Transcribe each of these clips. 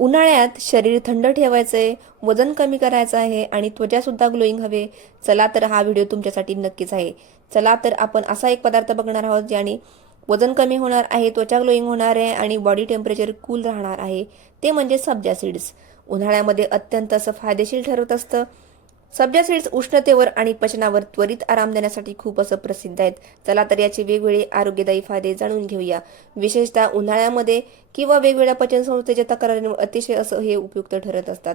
उन्हाळ्यात शरीर थंड ठेवायचंय, वजन कमी करायचं आहे आणि त्वचा सुद्धा ग्लोईंग हवे. चला तर हा व्हिडिओ तुमच्यासाठी नक्कीच आहे. चला तर आपण असा एक पदार्थ बघणार आहोत ज्याने वजन कमी होणार आहे, त्वचा ग्लोईंग होणार आहे आणि बॉडी टेम्परेचर कूल राहणार आहे. ते म्हणजे सब्जा सीड्स. उन्हाळ्यामध्ये अत्यंत असं फायदेशीर ठरत असतं. सब्जा सीड्स उष्णतेवर आणि पचनावर त्वरित आराम देण्यासाठी खूप असं प्रसिद्ध आहेत. चला तर याचे वेगवेगळे आरोग्यदायी फायदे जाणून घेऊया. विशेषतः उन्हाळ्यामध्ये किंवा वेगवेगळ्या पचनसंस्थेच्या तक्रारींवर अतिशय असं हे उपयुक्त ठरत असतात.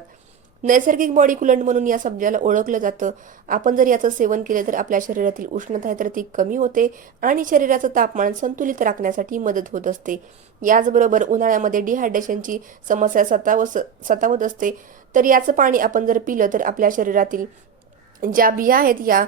नैसर्गिक बॉडी कुलंट म्हणून या सब्जाला ओळखलं जातं. आपण जर याचं सेवन केलं तर आपल्या शरीरातील उष्णता आहे तर ती कमी होते आणि शरीराचं तापमान संतुलित राखण्यासाठी मदत होत असते. याचबरोबर उन्हाळ्यामध्ये डिहायड्रेशनची समस्या सतावत असते. तर याचं पाणी आपण जर पिलं तर आपल्या शरीरातील ज्या बिया आहेत या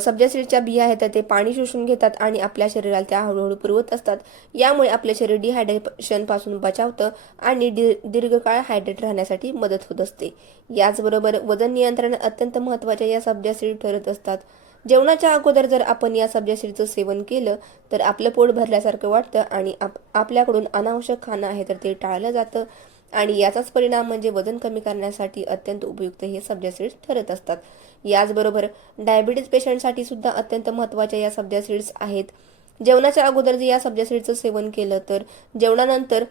सब्जा सीडच्या बिया आहेत ते पाणी शोषून घेतात आणि आपल्या शरीराला त्या हळूहळू पुरवत असतात. यामुळे आपले शरीर डिहायड्रेशन पासून बचावतं आणि दीर्घकाळ हायड्रेट राहण्यासाठी मदत होत असते. याचबरोबर वजन नियंत्रण अत्यंत महत्त्वाच्या या सब्जा सीड ठरत असतात. जेवणाच्या अगोदर जर आपण या सब्जा सीडचं सेवन केलं तर आपलं पोट भरल्यासारखं वाटतं आणि आपल्याकडून अनावश्यक खाणं आहे तर ते टाळलं जातं आणि याचाच परिणाम म्हणजे वजन कमी करण्यासाठी अत्यंत उपयुक्त हे सब्जा सीड्स ठरत असतात. याचबरोबर डायबिटीज पेशंटसाठी सुद्धा अत्यंत महत्त्वाच्या या सब्जा सीड्स आहेत. जेवणाच्या अगोदर जर या सब्जा सीडचं सेवन केलं तर जेवणानंतर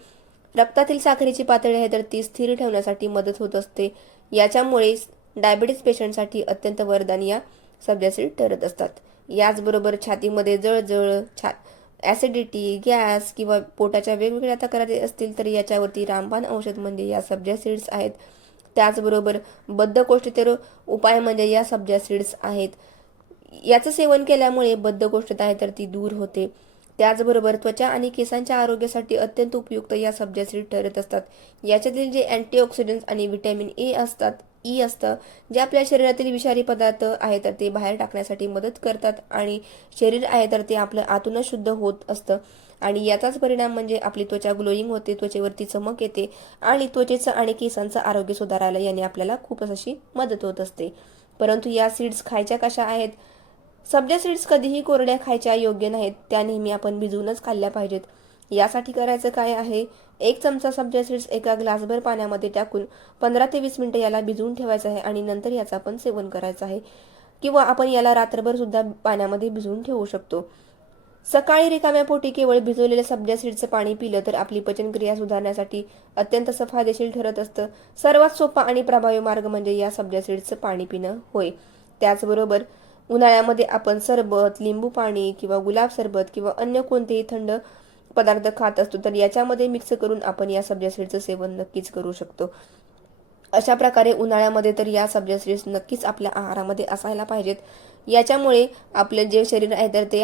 रक्तातील साखरेची पातळी आहे तर ती स्थिर ठेवण्यासाठी मदत होत असते. याच्यामुळे डायबिटीज पेशंटसाठी अत्यंत वरदान या सब्जा सीड ठरत असतात. याचबरोबर छातीमध्ये जळजळ, ॲसिडिटी, गॅस किंवा पोटाच्या वेगवेगळ्या तक्रारी असतील तर याच्यावरती रामबाण औषध म्हणजे या सब्जा सीड्स आहेत. त्याचबरोबर बद्धकोष्ठतेवर उपाय म्हणजे या सब्जा सीड्स आहेत. याचं सेवन केल्यामुळे बद्धकोष्ठता आहे तर ती दूर होते. त्याचबरोबर त्वचा आणि केसांच्या आरोग्यासाठी अत्यंत उपयुक्त या सब्जा सीड ठरत असतात. याच्यातील जे अँटीऑक्सिडंट्स आणि व्हिटॅमिन ई असतं जे आपल्या शरीरातील विषारी पदार्थ आहे तर ते बाहेर टाकण्यासाठी मदत करतात आणि शरीर आहे तर ते आपलं आतूनच शुद्ध होत असतं आणि याचाच परिणाम म्हणजे आपली त्वचा ग्लोईंग होते, त्वचेवरती चमक येते आणि त्वचेचं आणि केसांचं आरोग्य सुधारायला याने आपल्याला खूपच अशी मदत होत असते. परंतु या सीड्स खायच्या कशा आहेत? सब्जा सीड्स कधीही कोरड्या खायच्या योग्य नाहीत. त्या नेहमी आपण भिजवूनच खाल्ल्या पाहिजेत. यासाठी करायचं काय आहे? 1 चमचा सब्जा सीड्स एका ग्लासभर पाण्यामध्ये टाकून 15 ते 20 मिनिटं याला भिजवून ठेवायचं आहे आणि नंतर याचं आपण सेवन करायचं आहे किंवा आपण याला रात्रभर सुद्धा पाण्यामध्ये भिजवून ठेवू शकतो. सकाळी रिकाम्या पोटी केवळ भिजवलेल्या सब्जा सीडचं पाणी पिलं तर आपली पचनक्रिया सुधारण्यासाठी अत्यंत असं फायदेशीर ठरत असतं. सर्वात सोपा आणि प्रभावी मार्ग म्हणजे या सब्जा सीडचं पाणी पिणं होय. त्याचबरोबर उन्हाळ्यामध्ये आपण सरबत, लिंबू पाणी किंवा गुलाब सरबत किंवा अन्य कोणतेही थंड पदार्थ खात असतो तर याच्यामध्ये मिक्स करून आपण या सब्जा सीडचं सेवन नक्कीच करू शकतो. अशा प्रकारे उन्हाळ्यामध्ये तर या सब्जा सीड्स नक्कीच आपल्या आहारामध्ये असायला पाहिजेत. याच्यामुळे आपलं जे शरीर आहे तर ते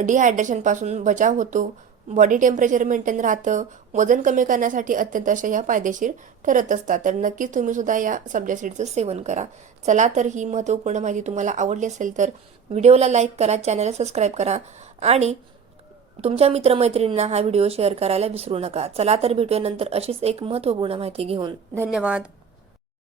डिहायड्रेशन पासून बचाव होतो, बॉडी टेम्परेचर मेंटेन राहतं, वजन कमी करण्यासाठी अत्यंत अशा या फायदेशीर ठरत असतात. तर नक्कीच तुम्ही सुद्धा या सब्जा सीडचं सेवन करा. चला तर ही महत्त्वपूर्ण माहिती तुम्हाला आवडली असेल तर व्हिडिओला लाईक करा, चॅनलला सबस्क्राईब करा आणि तुमच्या मित्रमैत्रिणींना हा व्हिडिओ शेअर करायला विसरू नका. चला तर भेटूया नंतर अशीच एक महत्त्वपूर्ण माहिती घेऊन. धन्यवाद.